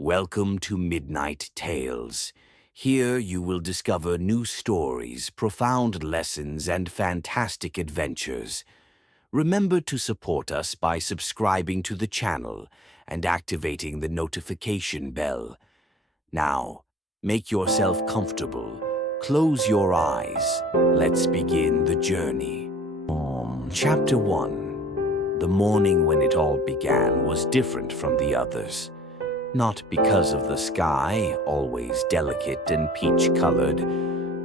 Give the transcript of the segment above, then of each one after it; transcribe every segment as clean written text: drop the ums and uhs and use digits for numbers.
Welcome to Midnight Tales. Here you will discover new stories, profound lessons, and fantastic adventures. Remember to support us by subscribing to the channel and activating the notification bell. Now, make yourself comfortable. Close your eyes. Let's begin the journey. Chapter 1. The morning when it all began was different from the others. Not because of the sky, always delicate and peach-colored,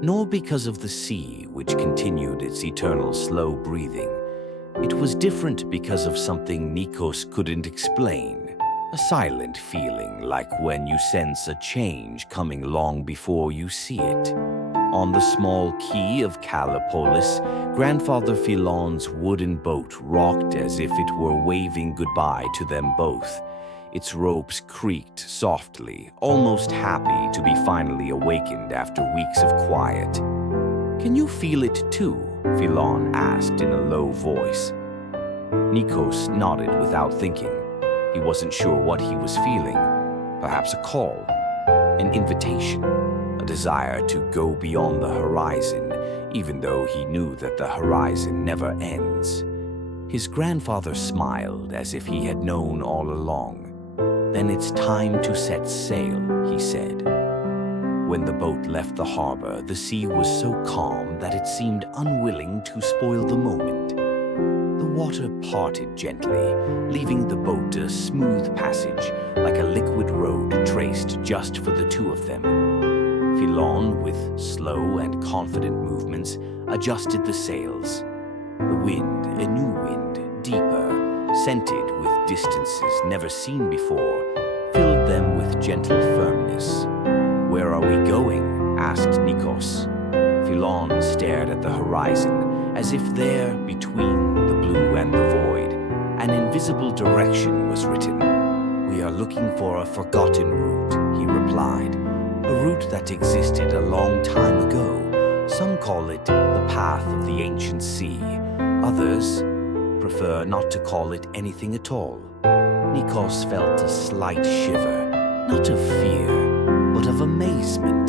nor because of the sea, which continued its eternal slow breathing. It was different because of something Nikos couldn't explain, a silent feeling like when you sense a change coming long before you see it. On the small quay of Kalipolis, Grandfather Philon's wooden boat rocked as if it were waving goodbye to them both. Its ropes creaked softly, almost happy to be finally awakened after weeks of quiet. "Can you feel it too?" Philon asked in a low voice. Nikos nodded without thinking. He wasn't sure what he was feeling. Perhaps a call, an invitation, a desire to go beyond the horizon, even though he knew that the horizon never ends. His grandfather smiled as if he had known all along. "Then it's time to set sail," he said. When the boat left the harbor, the sea was so calm that it seemed unwilling to spoil the moment. The water parted gently, leaving the boat a smooth passage, like a liquid road traced just for the two of them. Philon, with slow and confident movements, adjusted the sails. The wind, a new wind, deeper, scented with distances never seen before, filled them with gentle firmness. "Where are we going?" asked Nikos. Philon stared at the horizon, as if there, between the blue and the void, an invisible direction was written. "We are looking for a forgotten route," he replied. "A route that existed a long time ago. Some call it the path of the ancient sea. Others prefer not to call it anything at all." Nikos felt a slight shiver, not of fear, but of amazement.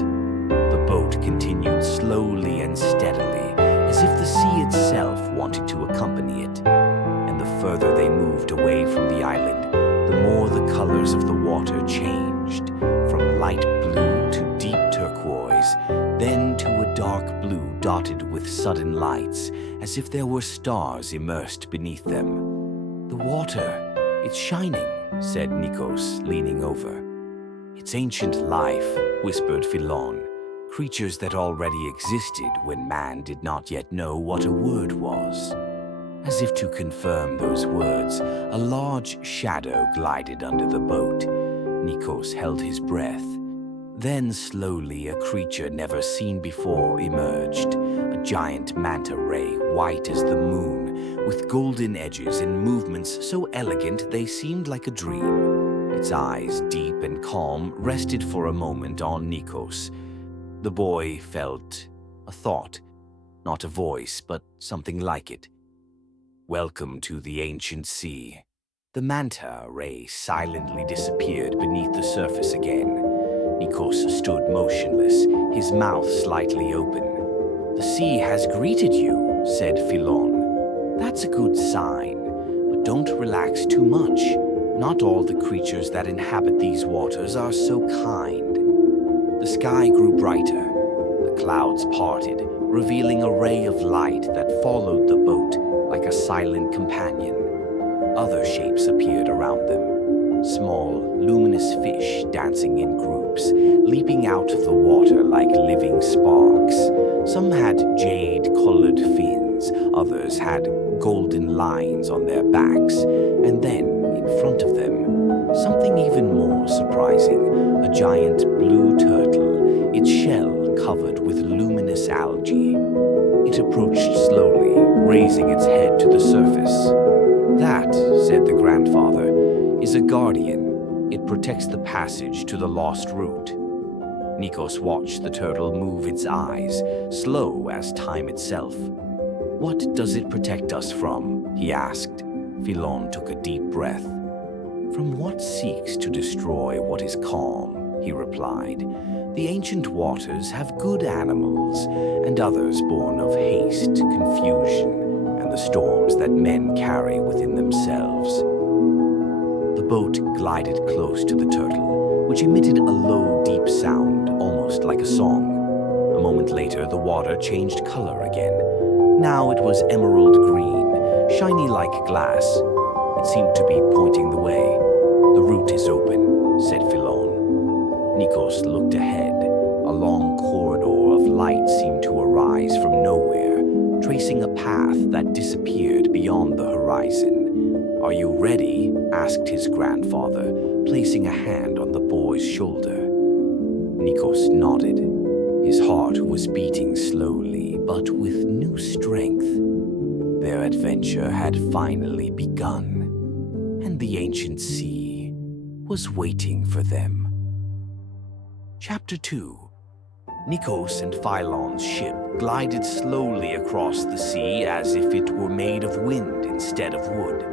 The boat continued slowly and steadily, as if the sea itself wanted to accompany it. And the further they moved away from the island, the more the colors of the water changed, from light blue to deep turquoise, then to a dark blue dotted with sudden lights, as if there were stars immersed beneath them. "The water, it's shining," said Nikos, leaning over. "It's ancient life," whispered Philon, "creatures that already existed when man did not yet know what a word was." As if to confirm those words, a large shadow glided under the boat. Nikos held his breath. Then slowly a creature never seen before emerged, a giant manta ray, white as the moon, with golden edges and movements so elegant they seemed like a dream. Its eyes, deep and calm, rested for a moment on Nikos. The boy felt a thought, not a voice, but something like it. "Welcome to the ancient sea." The manta ray silently disappeared beneath the surface again. Nikos stood motionless, his mouth slightly open. "The sea has greeted you," said Philon. "That's a good sign, but don't relax too much. Not all the creatures that inhabit these waters are so kind." The sky grew brighter. The clouds parted, revealing a ray of light that followed the boat like a silent companion. Other shapes appeared around them. Small, luminous fish dancing in groups, leaping out of the water like living sparks. Some had jade-colored fins, others had golden lines on their backs, and then, in front of them, something even more surprising, a giant blue turtle, its shell covered with luminous algae. It approached slowly, raising its head to the surface. "That," said the grandfather, "is a guardian. It protects the passage to the lost route." Nikos watched the turtle move its eyes, slow as time itself. "What does it protect us from?" he asked. Philon took a deep breath. "From what seeks to destroy what is calm," he replied. "The ancient waters have good animals, and others born of haste, confusion, and the storms that men carry within themselves." The boat glided close to the turtle, which emitted a low, deep sound, almost like a song. A moment later, the water changed color again. Now it was emerald green, shiny like glass. It seemed to be pointing the way. "The route is open," said Philon. Nikos looked ahead. A long corridor of light seemed to arise from nowhere, tracing a path that disappeared beyond the horizon. "Are you ready?" asked his grandfather, placing a hand on the boy's shoulder. Nikos nodded. His heart was beating slowly, but with new strength. Their adventure had finally begun, and the ancient sea was waiting for them. Chapter 2. Nikos and Philon's ship glided slowly across the sea as if it were made of wind instead of wood.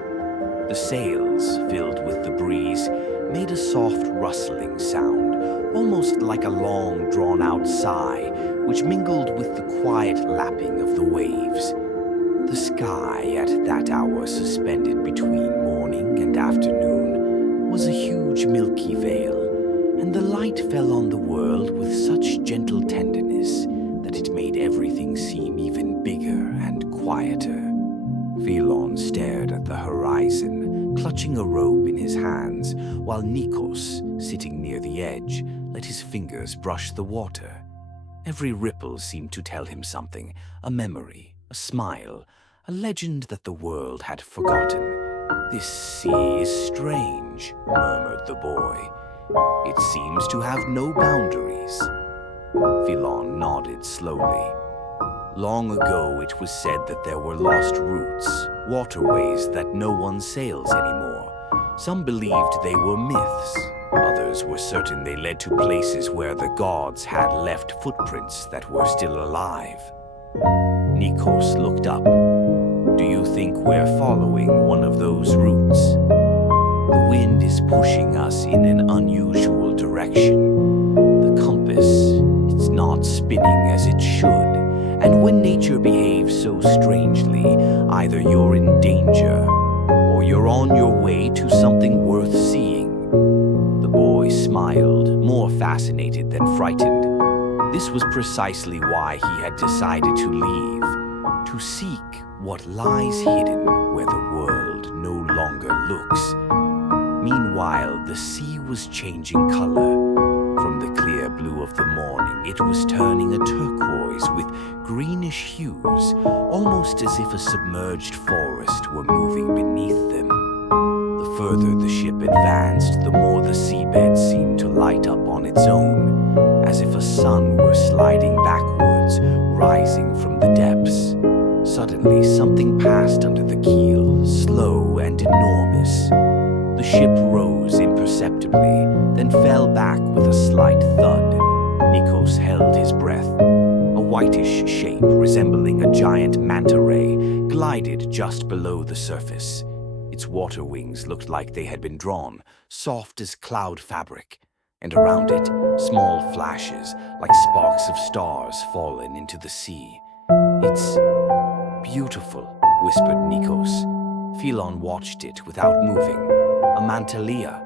The sails, filled with the breeze, made a soft rustling sound, almost like a long, drawn-out sigh, which mingled with the quiet lapping of the waves. The sky at that hour, suspended between morning and afternoon, was a huge milky veil, and the light fell on the world with such gentle tenderness that it made everything seem even bigger and quieter. Philon stared at the horizon, clutching a rope in his hands, while Nikos, sitting near the edge, let his fingers brush the water. Every ripple seemed to tell him something, a memory, a smile, a legend that the world had forgotten. "This sea is strange," murmured the boy. "It seems to have no boundaries." Philon nodded slowly. Long ago it was said that there were lost routes, waterways that no one sails anymore. Some believed they were myths. Others were certain they led to places where the gods had left footprints that were still alive. Nikos looked up. "Do you think we're following one of those routes? The wind is pushing us in an unusual direction. The compass, it's not spinning as it should. And when nature behaves so strangely, either you're in danger or you're on your way to something worth seeing." The boy smiled, more fascinated than frightened. This was precisely why he had decided to leave, to seek what lies hidden where the world no longer looks. Meanwhile, the sea was changing color. From the clear blue of the morning, it was turning a turquoise with greenish hues, almost as if a submerged forest were moving beneath them. The further the ship advanced, the more the seabed seemed to light up on its own, as if a sun were sliding backwards, rising from the depths. Suddenly, something passed under the keel, slow and enormous. The ship rose imperceptibly, then fell back with a slight thud. Nikos held his breath. A whitish shape resembling a giant manta ray glided just below the surface. Its water wings looked like they had been drawn, soft as cloud fabric, and around it, small flashes, like sparks of stars fallen into the sea. "It's beautiful," whispered Nikos. Philon watched it without moving. A mantalia.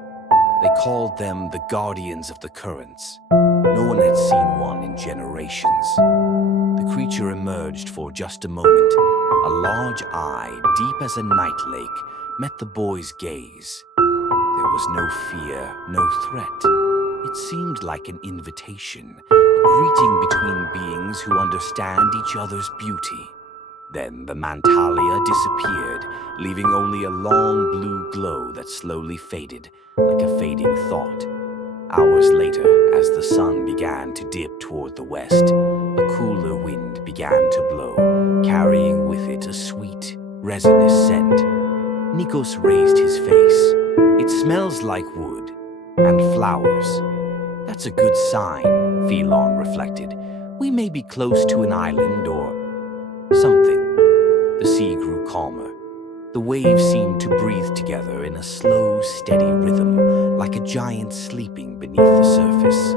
They called them the guardians of the currents. No one had seen one in generations. The creature emerged for just a moment. A large eye, deep as a night lake, met the boy's gaze. There was no fear, no threat. It seemed like an invitation, a greeting between beings who understand each other's beauty. Then the mantalia disappeared, leaving only a long blue glow that slowly faded, like a fading thought. Hours later, as the sun began to dip toward the west, a cooler wind began to blow, carrying with it a sweet, resinous scent. Nikos raised his face. "It smells like wood and flowers." "That's a good sign," Philon reflected. "We may be close to an island or something." The sea grew calmer. The waves seemed to breathe together in a slow, steady rhythm, like a giant sleeping beneath the surface.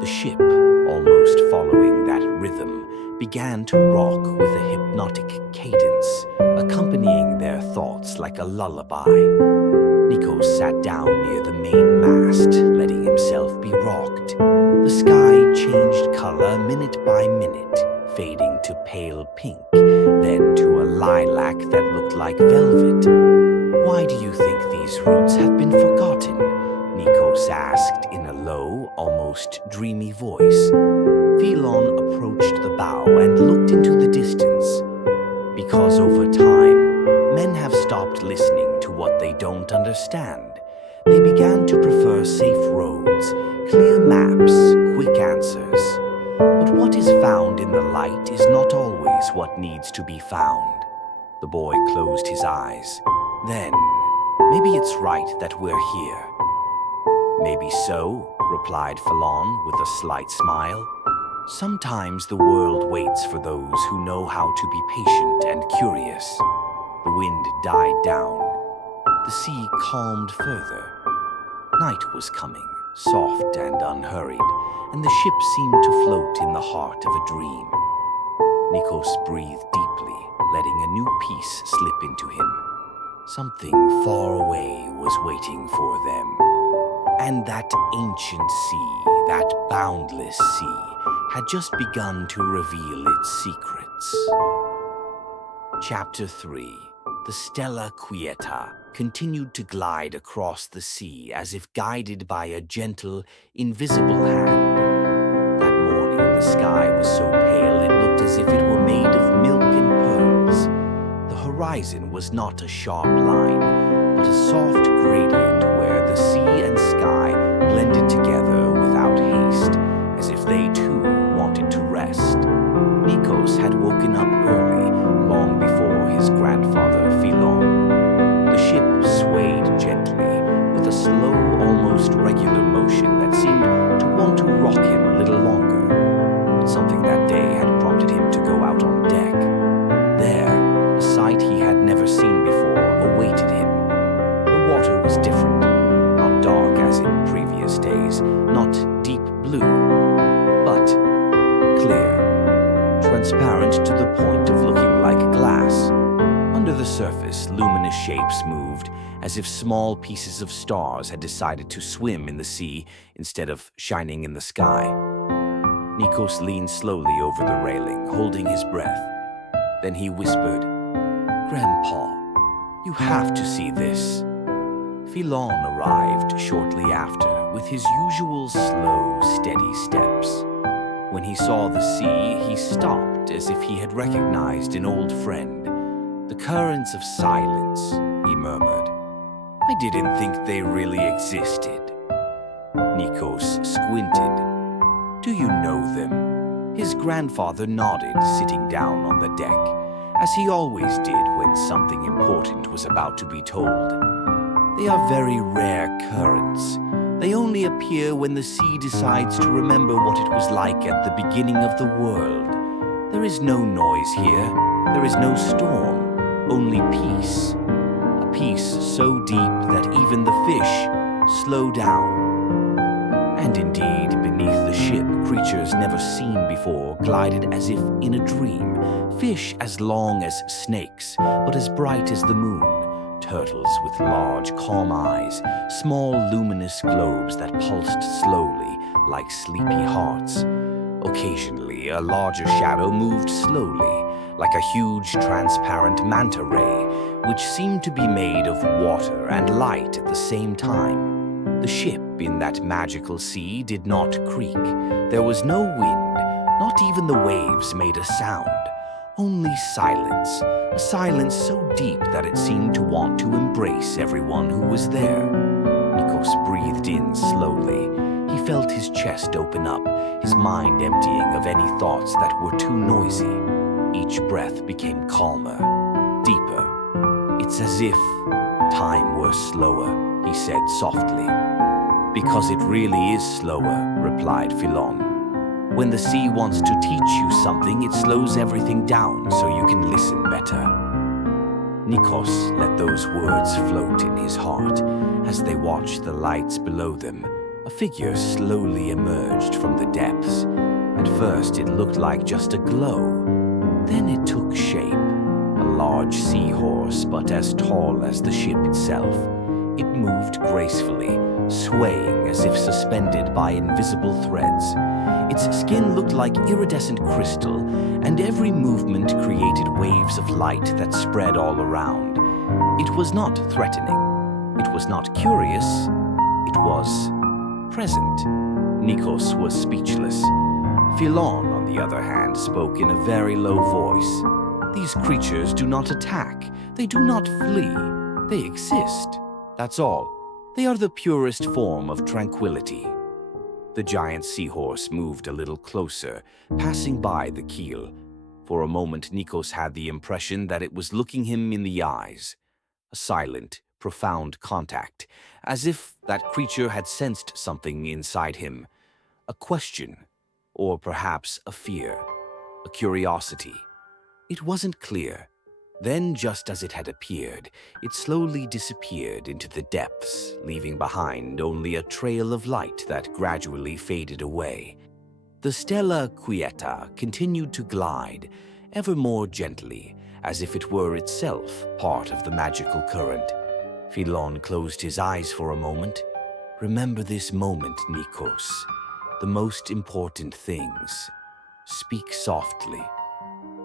The ship, almost following that rhythm, began to rock with a hypnotic cadence, accompanying their thoughts like a lullaby. Nikos sat down near the main mast, letting himself be rocked. The sky changed color minute by minute, fading to pale pink, then to a lilac that looked like velvet. "Why do you think these roots have been forgotten?" Nikos asked in a low, almost dreamy voice. Philon approached the bow and looked into the distance. "Because over time, men have stopped listening to what they don't understand. They began to prefer safe roads, clear maps, quick answers. But what is found in the light is not always what needs to be found." The boy closed his eyes. "Then, maybe it's right that we're here." "Maybe so," replied Philon with a slight smile. "Sometimes the world waits for those who know how to be patient and curious." The wind died down. The sea calmed further. Night was coming, soft and unhurried, and the ship seemed to float in the heart of a dream. Nikos breathed deeply, letting a new peace slip into him. Something far away was waiting for them. And that ancient sea, that boundless sea, had just begun to reveal its secrets. Chapter 3. The Stella Quieta continued to glide across the sea as if guided by a gentle, invisible hand. That morning, the sky was so pale it looked as if it were made of milk and pearls. The horizon was not a sharp line, but a soft gradient where the sea and sky blended together without haste, as if they too wanted to rest. Nikos had woken up early, long before his grandfather Philon. The ship swayed gently, with a slow, almost regular motion that seemed to want to rock him a little longer. But something that day had prompted him to go out on deck. There, a sight he had never seen before awaited him. The water was different, not dark as in previous days, not deep blue, but clear, transparent to the point of looking like glass. Under the surface, luminous shapes moved, as if small pieces of stars had decided to swim in the sea instead of shining in the sky. Nikos leaned slowly over the railing, holding his breath. Then he whispered, "Grandpa, you have to see this." Philon arrived shortly after, with his usual slow, steady steps. When he saw the sea, he stopped as if he had recognized an old friend. "The currents of silence," he murmured. "I didn't think they really existed." Nikos squinted. "Do you know them?" His grandfather nodded, sitting down on the deck, as he always did when something important was about to be told. "They are very rare currents. They only appear when the sea decides to remember what it was like at the beginning of the world. There is no noise here. There is no storm. Only peace. A peace so deep that even the fish slow down." And indeed, beneath the ship, creatures never seen before glided as if in a dream. Fish as long as snakes, but as bright as the moon. Turtles with large, calm eyes, small, luminous globes that pulsed slowly, like sleepy hearts. Occasionally, a larger shadow moved slowly, like a huge, transparent manta ray, which seemed to be made of water and light at the same time. The ship in that magical sea did not creak. There was no wind, not even the waves made a sound. Only silence, a silence so deep that it seemed to want to embrace everyone who was there. Nikos breathed in slowly. He felt his chest open up, his mind emptying of any thoughts that were too noisy. Each breath became calmer, deeper. "It's as if time were slower," he said softly. "Because it really is slower," replied Philon. "When the sea wants to teach you something, it slows everything down so you can listen better." Nikos let those words float in his heart. As they watched the lights below them, a figure slowly emerged from the depths. At first it looked like just a glow. Then it took shape. A large seahorse, but as tall as the ship itself. It moved gracefully, swaying as if suspended by invisible threads. Its skin looked like iridescent crystal, and every movement created waves of light that spread all around. It was not threatening. It was not curious. It was present. Nikos was speechless. Philon, on the other hand, spoke in a very low voice. These creatures do not attack. They do not flee. They exist. That's all. They are the purest form of tranquility. The giant seahorse moved a little closer, passing by the keel. For a moment, Nikos had the impression that it was looking him in the eyes. A silent, profound contact, as if that creature had sensed something inside him. A question, or perhaps a fear, a curiosity. It wasn't clear. Then, just as it had appeared, it slowly disappeared into the depths, leaving behind only a trail of light that gradually faded away. The Stella Quieta continued to glide, ever more gently, as if it were itself part of the magical current. Philon closed his eyes for a moment. Remember this moment, Nikos. The most important things. Speak softly.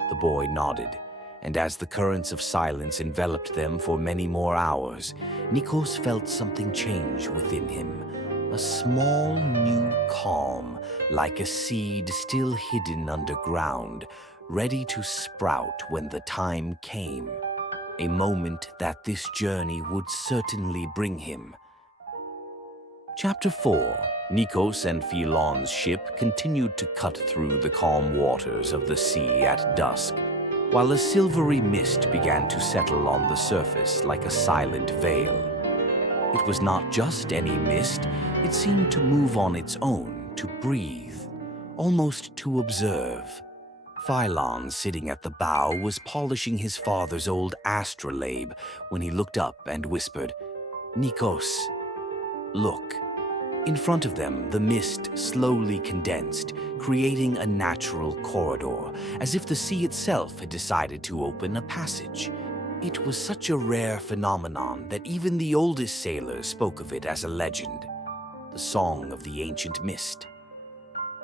The boy nodded, and as the currents of silence enveloped them for many more hours, Nikos felt something change within him. A small new calm, like a seed still hidden underground, ready to sprout when the time came. A moment that this journey would certainly bring him. Chapter 4. Nikos and Philon's ship continued to cut through the calm waters of the sea at dusk, while a silvery mist began to settle on the surface like a silent veil. It was not just any mist, it seemed to move on its own, to breathe, almost to observe. Philon, sitting at the bow, was polishing his father's old astrolabe when he looked up and whispered, "Nikos, look." In front of them, the mist slowly condensed, creating a natural corridor, as if the sea itself had decided to open a passage. It was such a rare phenomenon that even the oldest sailors spoke of it as a legend, the song of the ancient mist.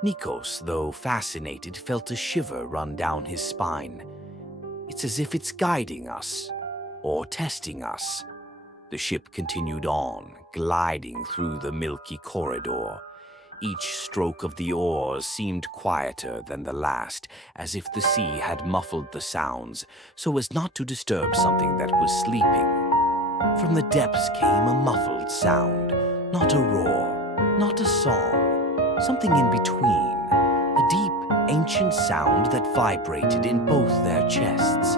Nikos, though fascinated, felt a shiver run down his spine. It's as if it's guiding us, or testing us. The ship continued on, gliding through the milky corridor. Each stroke of the oars seemed quieter than the last, as if the sea had muffled the sounds, so as not to disturb something that was sleeping. From the depths came a muffled sound, not a roar, not a song, something in between, a deep, ancient sound that vibrated in both their chests.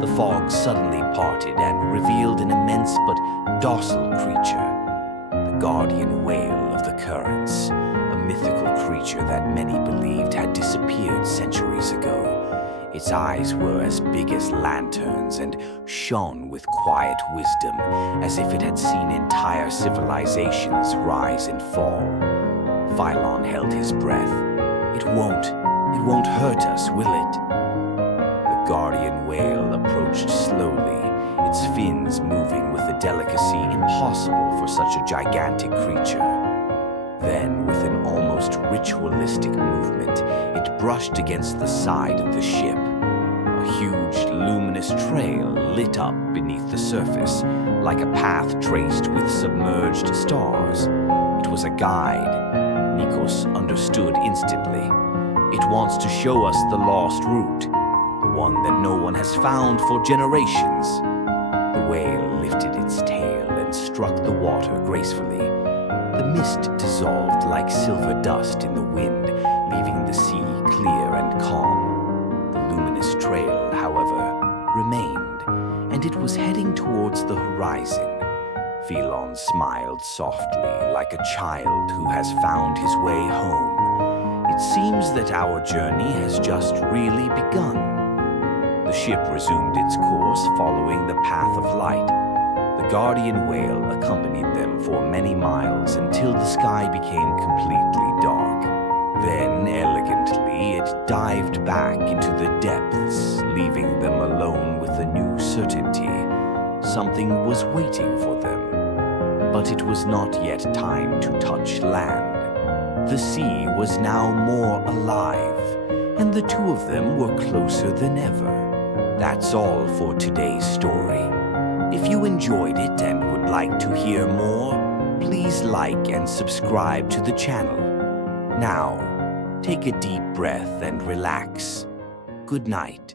The fog suddenly parted and revealed an immense but docile creature, the guardian whale of the currents, a mythical creature that many believed had disappeared centuries ago. Its eyes were as big as lanterns and shone with quiet wisdom, as if it had seen entire civilizations rise and fall. Philon held his breath. It won't hurt us, will it? The guardian whale approached slowly, its fins moving with a delicacy impossible for such a gigantic creature. Then, with an almost ritualistic movement, it brushed against the side of the ship. A huge, luminous trail lit up beneath the surface, like a path traced with submerged stars. It was a guide. Nikos understood instantly. It wants to show us the lost route, the one that no one has found for generations. The whale lifted its tail and struck the water gracefully. The mist dissolved like silver dust in the wind, leaving the sea clear and calm. The luminous trail, however, remained, and it was heading towards the horizon. Philon smiled softly, like a child who has found his way home. It seems that our journey has just really begun. The ship resumed its course, following the path of light. The guardian whale accompanied them for many miles until the sky became completely dark. Then, elegantly, it dived back into the depths, leaving them alone with a new certainty. Something was waiting for them. But it was not yet time to touch land. The sea was now more alive, and the two of them were closer than ever. That's all for today's story. If you enjoyed it and would like to hear more, please like and subscribe to the channel. Now, take a deep breath and relax. Good night.